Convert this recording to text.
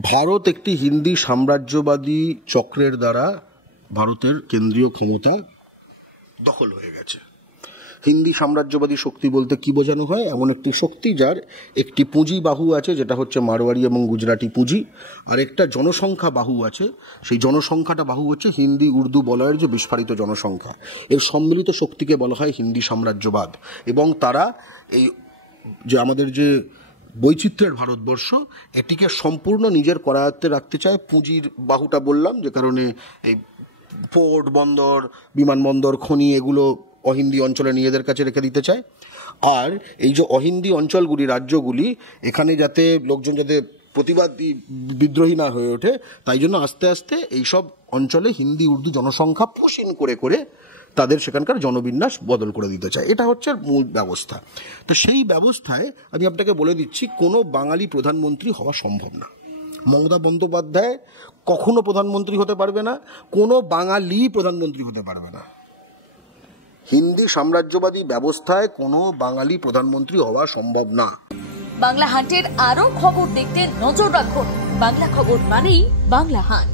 ভারত একটি হিন্দি সাম্রাজ্যবাদী চক্রের দ্বারা ভারতের কেন্দ্রীয় ক্ষমতা দখল হয়ে গেছে। হিন্দি সাম্রাজ্যবাদী শক্তি বলতে কি বোঝানো হয়? এমন একটি শক্তি যার একটি পুঁজি বাহু আছে, যেটা হচ্ছে মারোয়ারি এবং গুজরাটি পুঁজি, আর একটা জনসংখ্যা বাহু আছে। সেই জনসংখ্যাটা বাহু হচ্ছে হিন্দি উর্দু বলয়ের যে বিস্ফারিত জনসংখ্যা। এর সম্মিলিত শক্তিকে বলা হয় হিন্দি সাম্রাজ্যবাদ। এবং তারা এই যে আমাদের যে বৈচিত্র্যের ভারতবর্ষ, এটিকে সম্পূর্ণ নিজের করায়ত্তে রাখতে চায়। পুঁজির বাহুটা বললাম, যে কারণে এই পোর্ট, বন্দর, বিমানবন্দর, খনি এগুলো অহিন্দি অঞ্চলে নিজেদের কাছে রেখে দিতে চায়। আর এই যে অহিন্দি অঞ্চলগুলি, রাজ্যগুলি, এখানে যাতে লোকজন যাতে প্রতিবাদী বিদ্রোহী না হয়ে ওঠে, তাই জন্য আস্তে আস্তে এইসব অঞ্চলে হিন্দি উর্দু জনসংখ্যা পুষিন করে করে তাদের সেখানকার জনবিন্যাস বদল করে দিতে চায়। এটা হচ্ছে মূল ব্যবস্থা। তো সেই ব্যবস্থায় আমি আপনাকে বলে দিচ্ছি, কোনো বাঙালি প্রধানমন্ত্রী হওয়া সম্ভব না। মমতা বন্দ্যোপাধ্যায় কখনো প্রধানমন্ত্রী হতে পারবে না, কোনো বাঙালি প্রধানমন্ত্রী হতে পারবে না। হিন্দি সাম্রাজ্যবাদী ব্যবস্থায় কোনো বাঙালি প্রধানমন্ত্রী হওয়া সম্ভব না। বাংলা হান্টের আরো খবর দেখতে নজর রাখুন। বাংলা খবর মানেই বাংলা হান্ট।